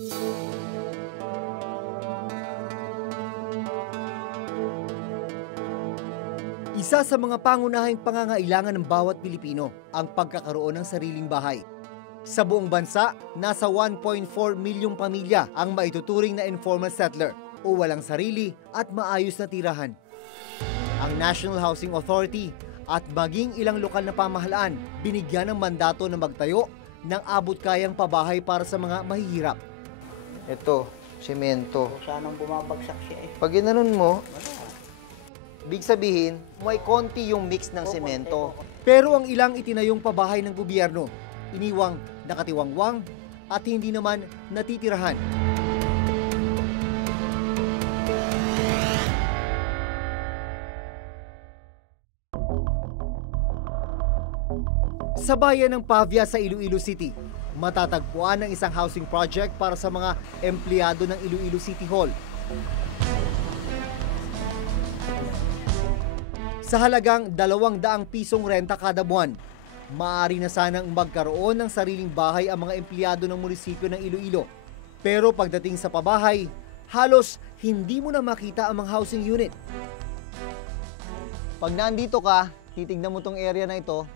Isa sa mga pangunahing pangangailangan ng bawat Pilipino ang pagkakaroon ng sariling bahay. Sa buong bansa, nasa 1.4 milyong pamilya ang maituturing na informal settler o walang sarili at maayos na tirahan. Ang National Housing Authority at maging ilang lokal na pamahalaan binigyan ng mandato na magtayo ng abot-kayang pabahay para sa mga mahihirap. Ito, semento. Sanang bumabagsak siya eh. Pag ginanon mo, big sabihin, may konti yung mix ng semento. Pero ang ilang itinayong pabahay ng gobyerno, iniwang nakatiwangwang at hindi naman natitirahan. Sa bayan ng Pavia sa Iloilo City, matatagpuan ang isang housing project para sa mga empleyado ng Iloilo City Hall. Sa halagang 200 pisong renta kada buwan, maaari na sanang magkaroon ng sariling bahay ang mga empleyado ng munisipyo ng Iloilo. Pero pagdating sa pabahay, halos hindi mo na makita ang mga housing unit. Pag nandito ka, titignan mo tong area na ito,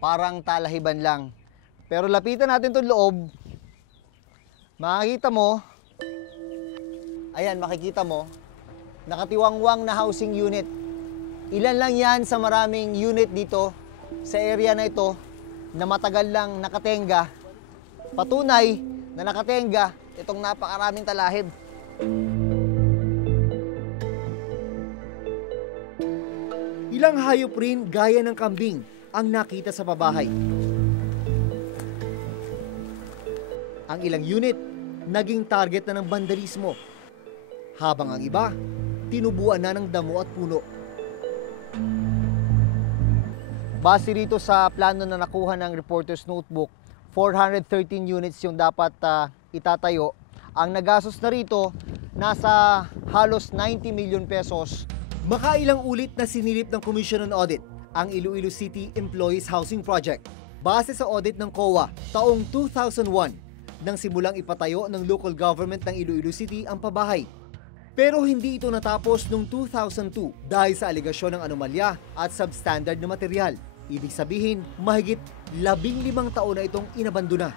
parang talahiban lang. Pero lapitan natin itong loob, makikita mo, ayan, makikita mo, nakatiwangwang na housing unit. Ilan lang yan sa maraming unit dito sa area na ito na matagal lang nakatenga. Patunay na nakatenga itong napakaraming talahib. Ilang hayop rin gaya ng kambing ang nakita sa pabahay. Ang ilang unit naging target na ng vandalismo, habang ang iba tinubuan na ng damo at puno. Base rito sa plano na nakuha ng reporter's notebook, 413 units yung dapat itatayo. Ang nagastos na rito, nasa halos 90 million pesos. Makailang ulit na sinilip ng Commission on Audit ang Iloilo City Employees Housing Project. Base sa audit ng COA, taong 2001, nang simulang ipatayo ng local government ng Iloilo City ang pabahay. Pero hindi ito natapos noong 2002 dahil sa alegasyon ng anomalya at substandard na material. Ibig sabihin, mahigit 15 taon na itong inabandona.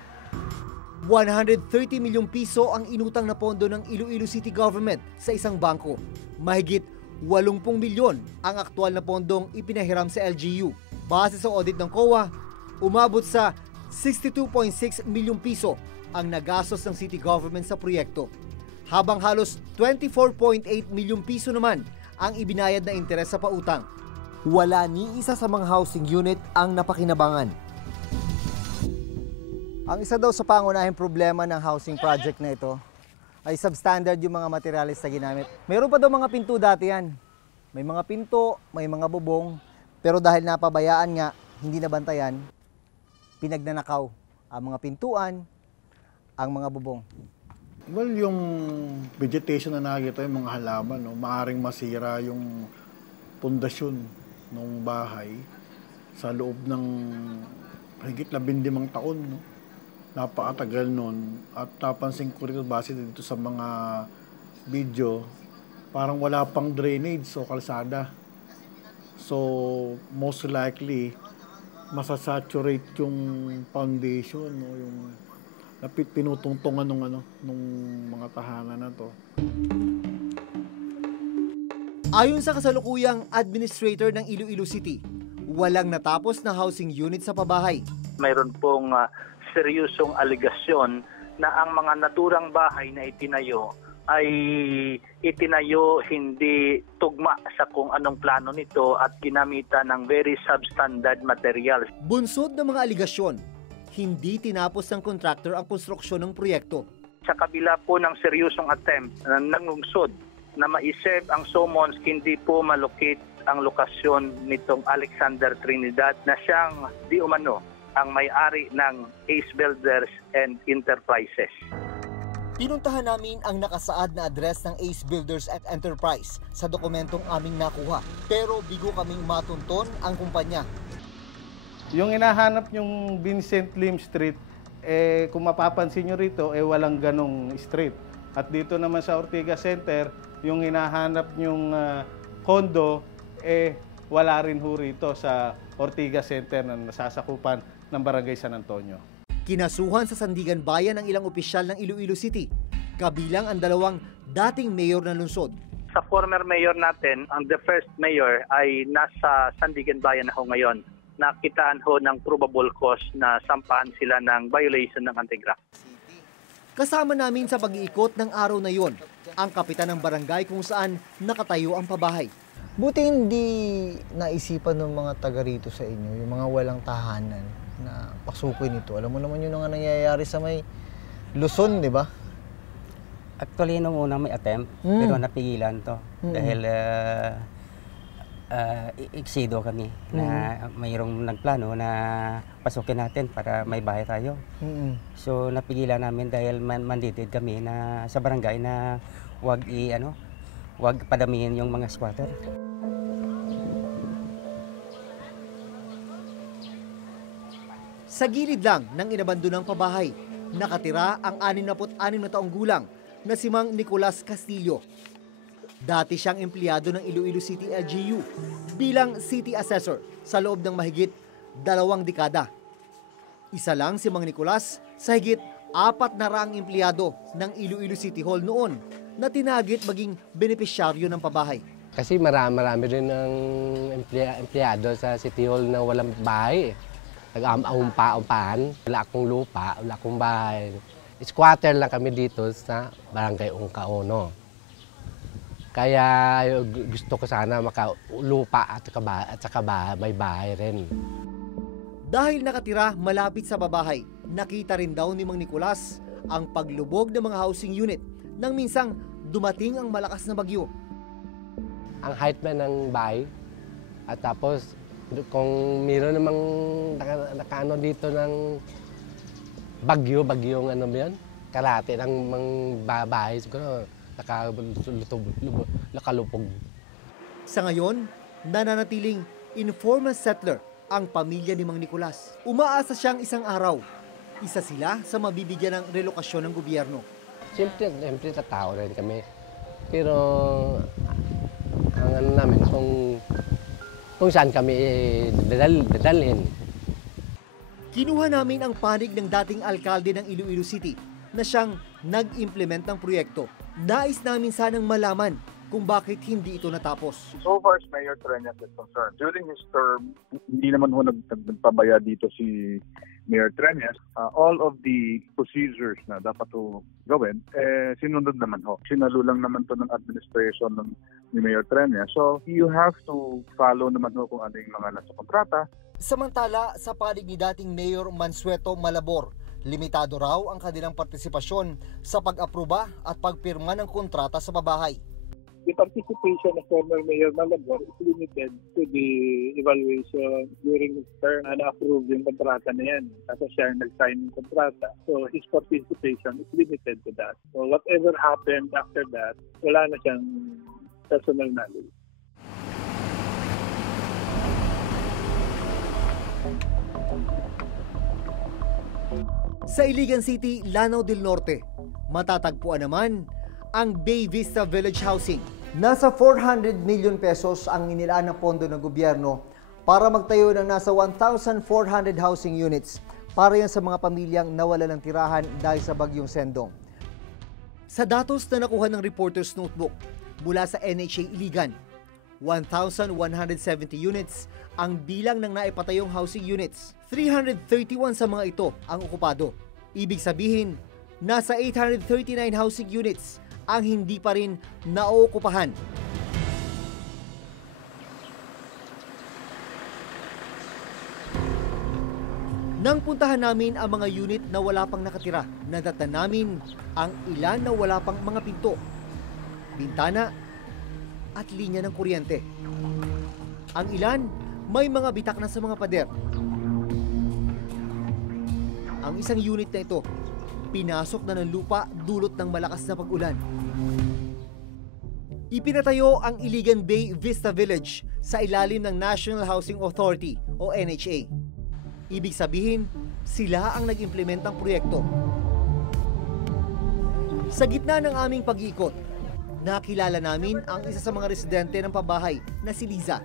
130 milyong piso ang inutang na pondo ng Iloilo City Government sa isang bangko. Mahigit 80 milyon ang aktual na pondong ipinahiram sa LGU. Base sa audit ng COA, umabot sa 62.6 milyong piso ang nagastos ng city government sa proyekto. Habang halos 24.8 milyong piso naman ang ibinayad na interes sa pautang. Wala ni isa sa mga housing unit ang napakinabangan. Ang isa daw sa pangunahing problema ng housing project na ito ay substandard yung mga materialis na ginamit. Meron pa daw mga pinto dati yan. May mga pinto, may mga bubong, pero dahil napabayaan nga, hindi nabantayan, pinagnanakaw ang mga pintuan, ang mga bubong. Well, yung vegetation na nakikita, yung mga halaman, no, maaring masira yung pundasyon ng bahay sa loob ng higit 15 taon. No? Napakatagal nun. At napansin ko rin base dito sa mga video, parang wala pang drainage o kalsada. So, most likely, masasaturate yung foundation, no? Yung pinutungtungan nung mga tahanan na to. Ayon sa kasalukuyang administrator ng Iloilo City, walang natapos na housing unit sa pabahay. Mayroon pong seryosong aligasyon na ang mga naturang bahay na itinayo ay itinayo hindi tugma sa kung anong plano nito at ginamitan ng very substandard materials. Bunsod ng mga aligasyon, hindi tinapos ng kontraktor ang konstruksyon ng proyekto. Sa kabila po ng seryosong attempt ng lungsod na maisip ang summons, hindi po malocate ang lokasyon nitong Alexander Trinidad na siyang di umano ang may-ari ng Ace Builders and Enterprises. Pinuntahan namin ang nakasaad na address ng Ace Builders at Enterprise sa dokumentong aming nakuha. Pero bigo kaming matunton ang kumpanya. Yung hinahanap yung Vincent Lim Street, kung mapapansin nyo rito, walang ganong street. At dito naman sa Ortigas Center, yung hinahanap nyong kondo, wala rin ho rito sa Ortigas Center na nasasakupan ng Barangay San Antonio. Kinasuhan sa Sandigan Bayan ang ilang opisyal ng Iloilo City, kabilang ang dalawang dating mayor ng lungsod. Sa former mayor natin, ang the first mayor ay nasa Sandigan Bayan na ho ngayon. Nakitaan ho ng probable cause na sampahan sila ng violation ng anti-graft. Kasama namin sa pag-iikot ng araw na yon, ang kapitan ng barangay kung saan nakatayo ang pabahay. Buti hindi naisipan ng mga taga rito sa inyo, yung mga walang tahanan na pasukin ito. Alam mo naman yun ang nangyayari sa may Luzon, di ba? Actually, nung una may attempt, pero napigilan to. Dahil iksido kami na mayroong nagplano na pasukin natin para may bahay tayo. So napigilan namin dahil mandated kami na sa barangay na wag padamihin yung mga squatter. Sa gilid lang ng inabandonang pabahay, nakatira ang 66 na taong gulang na si Mang Nicolas Castillo. Dati siyang empleyado ng Iloilo City LGU bilang city assessor sa loob ng mahigit 2 dekada. Isa lang si Mang Nicolas sa higit 400 empleyado ng Iloilo City Hall noon na tinagit maging benepisyaryo ng pabahay. Kasi marami rin ng empleyado sa City Hall na walang bahay. Nag-umpa-umpahan, wala akong lupa, wala akong bahay. Squatter lang kami dito sa Barangay Ungkaono. Kaya gusto ko sana makalupa at saka may bahay rin. Dahil nakatira malapit sa babahay, nakita rin daw ni Mang Nicolas ang paglubog ng mga housing unit nang minsang dumating ang malakas na bagyo. Ang height man ng bahay at tapos kung mayroon namang nakaano dito ng bagyong ano ba yan? Kalate ng mga bahay, siguro nakalupog. Sa ngayon, nananatiling informal settler ang pamilya ni Mang Nicolas. Umaasa siyang isang araw, isa sila sa mabibigyan ng relokasyon ng gobyerno. Siyempre tatao rin kami. Pero ang ano namin, kung saan kami dadalhin. Kinuha namin ang panig ng dating alkalde ng Iloilo City na siyang nag-implement ng proyekto. Nais namin sanang malaman kung bakit hindi ito natapos. So far as Mayor Trenes is concerned, during his term, hindi naman ho nagpabaya dito si Mayor Trenes. All of the procedures na dapat ho gawin, sinunod naman ho. Sinalo lang naman to ng administration ni Mayor Trenes. So you have to follow naman ho kung ano yung mga nasa kontrata. Samantala, sa panig ni dating Mayor Mansueto Malabor, limitado raw ang kanilang partisipasyon sa pag-aproba at pagpirma ng kontrata sa pabahay. The participation of former Mayor Malabor is limited to the evaluation during his term na na-approve yung kontrata na yan. Kasi siya ang nag-sign ng kontrata. So his participation is limited to that. So whatever happened after that, wala na siyang personal knowledge. Sa Iligan City, Lanao del Norte, matatagpuan naman ang Bay Vista Village Housing. Nasa 400 million pesos ang inilaan na pondo ng gobyerno para magtayo ng nasa 1,400 housing units para yan sa mga pamilyang nawala ng tirahan dahil sa bagyong Sendong. Sa datos na nakuha ng Reporter's Notebook mula sa NHA Iligan, 1,170 units ang bilang ng naipatayong housing units. 331 sa mga ito ang okupado. Ibig sabihin, nasa 839 housing units ang hindi pa rin naookupahan. Nang puntahan namin ang mga unit na wala pang nakatira, nadatan namin ang ilan na wala pang mga pinto, bintana at linya ng kuryente. Ang ilan may mga bitak na sa mga pader. Ang isang unit na ito, pinasok na ng lupa dulot ng malakas na pag-ulan. Ipinatayo ang Iligan Bay Vista Village sa ilalim ng National Housing Authority o NHA. Ibig sabihin, Sila ang nag-implement ng proyekto. Sa gitna ng aming pag-iikot, nakilala namin ang isa sa mga residente ng pabahay na si Liza.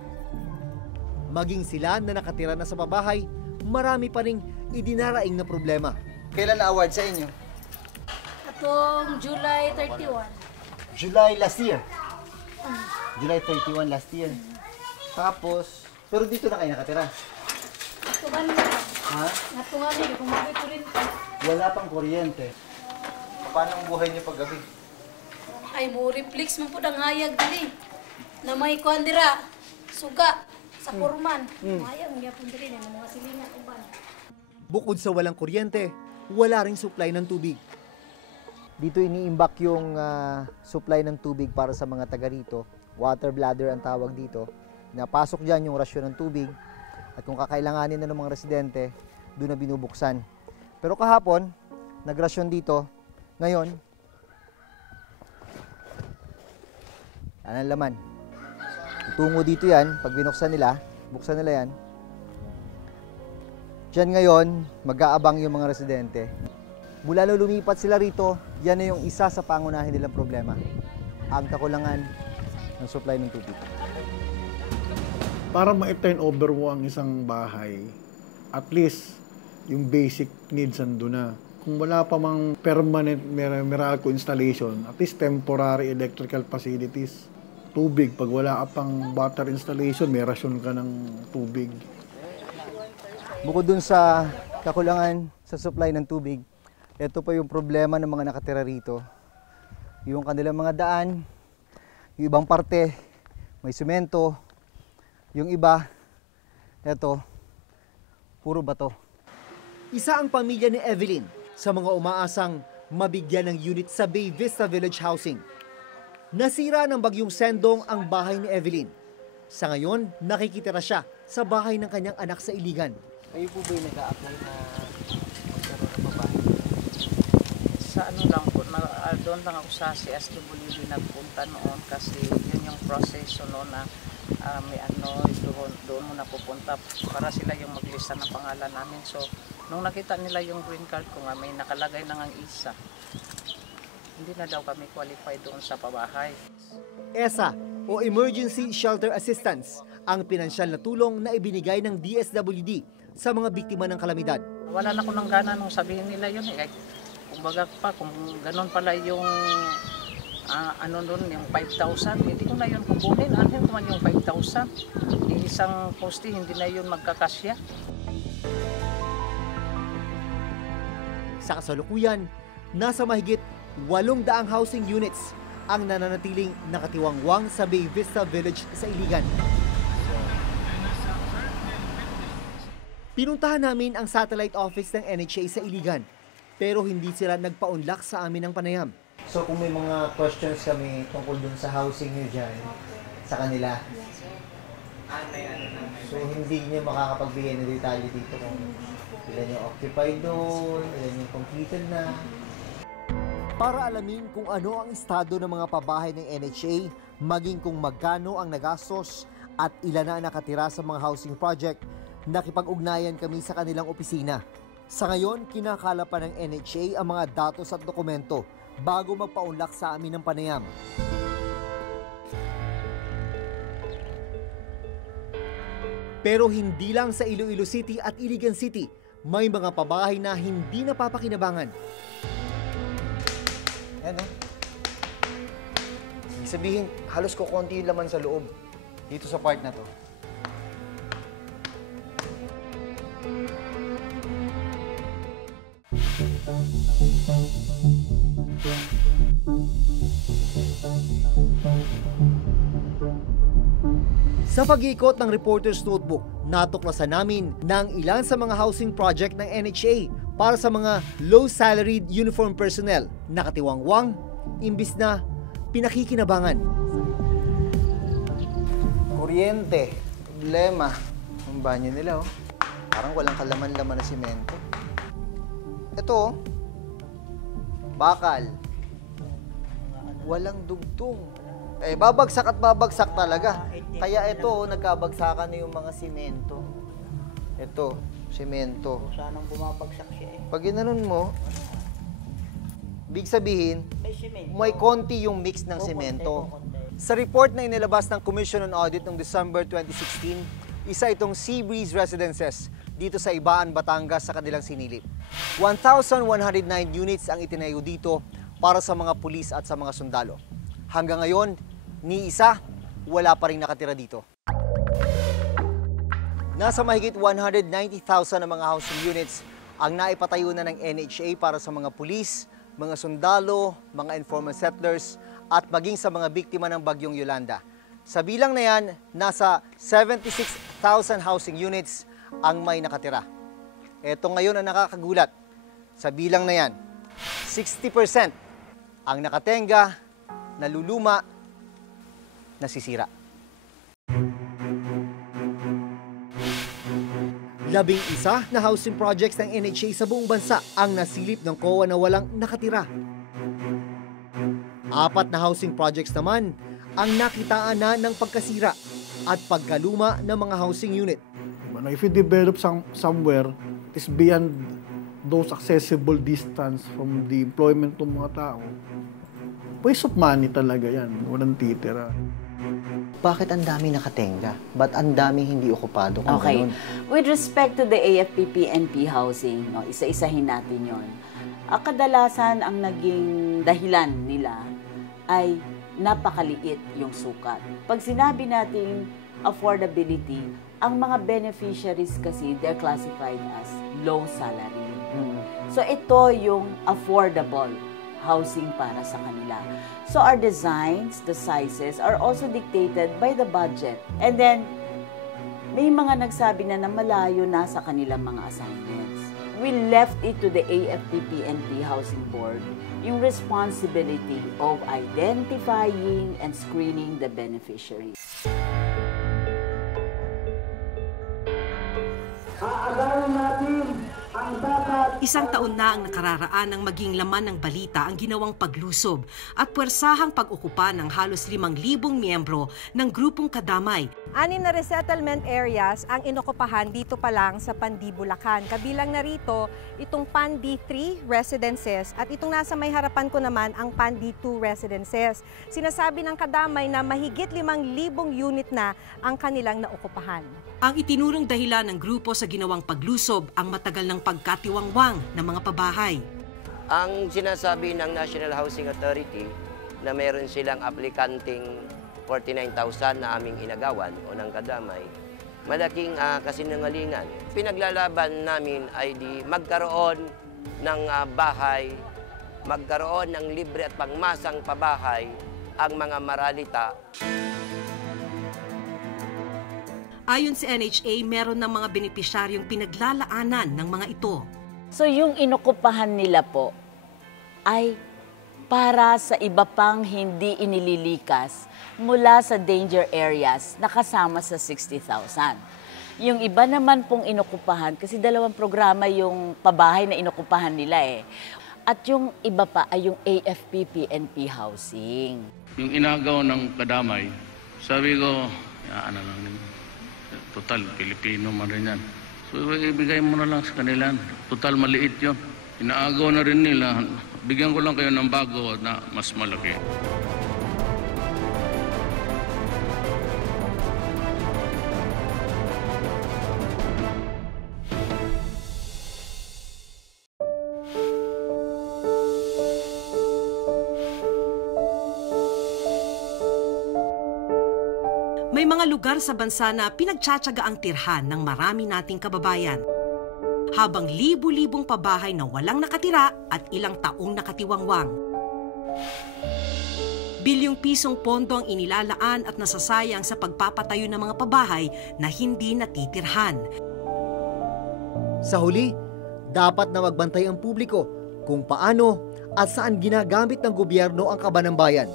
Maging sila na nakatira na sa pabahay, marami pa ring idinaraing na problema. Kailan na-award sa inyo? Atong July 31. July last year. July 31 last year. Tapos, pero dito na kayo nakatira? Natungan mo. Ha? Natungan mo, kung mag-kuryente. Wala pang kuryente. Paano ang buhay niyo paggabi? Ay, mo reflex mo po ang hayag dili. Na may kuandira, suga, sa kurman. Hayag, mga po dili na mga silingan uban. Bukod sa walang kuryente, wala ring supply ng tubig. Dito iniimbak yung supply ng tubig para sa mga taga rito. Water bladder ang tawag dito. Napasok dyan yung rasyon ng tubig. At kung kakailanganin na ng mga residente, doon na binubuksan. Pero kahapon, nagrasyon dito. Ngayon, yan ang laman. Tungo dito yan, pag binuksan nila, buksan nila yan. Diyan ngayon, mag-aabang yung mga residente. Mula nung lumipat sila rito, yan na yung isa sa pangunahin nilang problema. Ang kakulangan ng supply ng tubig. Para ma-turn over mo ang isang bahay, at least yung basic needs ando na. Kung wala pa mang permanent Meralco installation, at least temporary electrical facilities. Tubig, pag wala ka pang water installation, may rasyon ka ng tubig. Bukod dun sa kakulangan sa supply ng tubig, ito pa yung problema ng mga nakatira rito. Yung kanilang mga daan, yung ibang parte, may semento. Yung iba, ito, puro bato. Isa ang pamilya ni Evelyn sa mga umaasang mabigyan ng unit sa Bay Vista Village Housing. Nasira ng bagyong Sendong ang bahay ni Evelyn. Sa ngayon, nakikitira siya sa bahay ng kanyang anak sa Iligan. Kayo po ba yung nag-a-apply na magkaroon ng babae? Sa ano lang po, doon lang ako sa CSWD nagpunta noon kasi yun yung proseso noon na may ano, doon mo napupunta para sila yung maglista ng pangalan namin. So, nung nakita nila yung green card ko nga, may nakalagay na ngang isa. Hindi na daw kami qualified doon sa pabahay. ESA o Emergency Shelter Assistance ang pinansyal na tulong na ibinigay ng DSWD sa mga biktima ng kalamidad. Wala na ko ng gana nung sabihin nila yun eh. Kumbaga pa, kung ganun pala yung ano nun, yung 5,000, hindi ko na yun kukunin. Anhin ko man yung 5,000. Yung isang poste, hindi na yun magkakasya. Sa kasalukuyan, nasa mahigit 800 housing units ang nananatiling nakatiwangwang sa Bay Vista Village sa Iligan. Pinuntahan namin ang satellite office ng NHA sa Iligan, pero hindi sila nagpaunlak sa amin ng panayam. So kung may mga questions kami tungkol dun sa housing nyo dyan, sa kanila, so hindi nyo makakapagbigay ng detalye dito kung ilan yung occupied doon, ilan yung completed na. Para alamin kung ano ang estado ng mga pabahay ng NHA, maging kung magkano ang nagastos at ilan na ang nakatira sa mga housing project, nakipag-ugnayan kami sa kanilang opisina. Sa ngayon, kinakala pa ng NHA ang mga datos at dokumento bago magpaunlak sa amin ng panayam. Pero hindi lang sa Iloilo City at Iligan City, may mga pabahay na hindi napapakinabangan. Yan o. Ibig sabihin, halos kukunti yung laman sa loob. Dito sa part na to. Sa pag-iikot ng Reporter's Notebook, natuklasan namin na ang ilan sa mga housing project ng NHA para sa mga low-salaried uniform personnel nakatiwangwang imbis na pinakikinabangan. Kuryente. Problema. Ang banyo nila, oh. Parang walang kalaman-laman na simento. Ito, oh. Bakal. Walang dugtong. Eh, babagsak at babagsak talaga. Kaya ito, oh, nagkabagsakan na yung mga simento. Ito, Semento. Sanang bumabagsak siya eh. Pag ginanon mo, big sabihin, May semento. may konti yung mix ng semento. Sa report na inilabas ng Commission on Audit noong December 2016, isa itong Sea Breeze Residences dito sa Ibaan, Batangas sa kanilang sinilip. 1,109 units ang itinayo dito para sa mga pulis at sa mga sundalo. Hanggang ngayon, ni isa, wala pa rin nakatira dito. Nasa mahigit 190,000 na mga housing units ang naipatayo na ng NHA para sa mga pulis, mga sundalo, mga informal settlers, at maging sa mga biktima ng Bagyong Yolanda. Sa bilang na yan, nasa 76,000 housing units ang may nakatira. Ito ngayon ang nakakagulat. Sa bilang na yan, 60% ang nakatenga, naluluma, nasisira. 11 na housing projects ng NHA sa buong bansa ang nasilip ng COA na walang nakatira. 4 na housing projects naman ang nakitaan na ng pagkasira at pagkaluma ng mga housing unit. If you develop somewhere, is beyond those accessible distance from the employment ng mga tao, waste of money talaga yan. Walang titira. Bakit ang dami nakatenga? Ba't ang dami hindi okupado kung Okay. ganun? With respect to the AFP-PNP housing, no, isa-isahin natin yon. Kadalasan ang naging dahilan nila ay napakaliit yung sukat. Pag sinabi nating affordability, ang mga beneficiaries kasi, they're classified as low salary. So ito yung affordable housing para sa kanila. So our designs, the sizes, are also dictated by the budget. And then, may mga nagsabi na malayo na sa kanilang mga assignments. We left it to the AFP-PNP Housing Board yung responsibility of identifying and screening the beneficiaries. Aagarin natin ang dapat. Isang taon na ang nakararaan ng maging laman ng balita ang ginawang paglusob at puwersahang pag-okupa ng halos 5,000 miyembro ng grupong Kadamay. 6 na resettlement areas ang inokupahan dito pa lang sa Pandi, Bulacan. Kabilang na rito itong Pandi 3 residences at itong nasa may harapan ko naman ang Pandi 2 residences. Sinasabi ng Kadamay na mahigit 5,000 unit na ang kanilang naokupahan. Ang itinurong dahilan ng grupo sa ginawang paglusob ang matagal ng pagkatiwangwang ng mga pabahay. Ang sinasabi ng National Housing Authority na meron silang aplikanting 49,000 na aming inagawan o ng Kadamay, malaking kasinungalingan. Pinaglalaban namin ay di magkaroon ng bahay, magkaroon ng libre at pangmasang pabahay ang mga maralita. Ayon sa NHA, meron ng mga benepisyaryong pinaglalaanan ng mga ito. So yung inokupahan nila po ay para sa iba pang hindi inililikas mula sa danger areas na kasama sa 60,000. Yung iba naman pong inokupahan, kasi 2 programa yung pabahay na inokupahan nila eh. At yung iba pa ay yung AFP-PNP housing. Yung inagaw ng Kadamay, sabi ko, ano lang, total, Pilipino man rin yan. So, ibigay mo na lang sa kanila. Total, maliit yun. Inaagaw na rin nila. Bigyan ko lang kayo ng bago na mas malaki. May mga lugar sa bansa na pinagtsatsaga ang tirhan ng marami nating kababayan. Habang libu-libong pabahay na walang nakatira at ilang taong nakatiwangwang. Bilyong pisong pondo ang inilalaan at nasasayang sa pagpapatayo ng mga pabahay na hindi natitirhan. Sa huli, dapat na magbantay ang publiko kung paano at saan ginagamit ng gobyerno ang kaba ng bayan.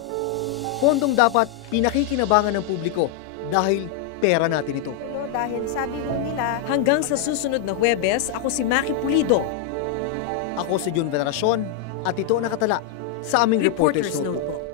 Pondong dapat pinakikinabangan ng publiko dahil pera natin ito. Dahil sabi mo nila, hanggang sa susunod na Huwebes, ako si Maki Pulido. Ako si Jun Veneracion at ito nakatala sa aming Reporter's Notebook.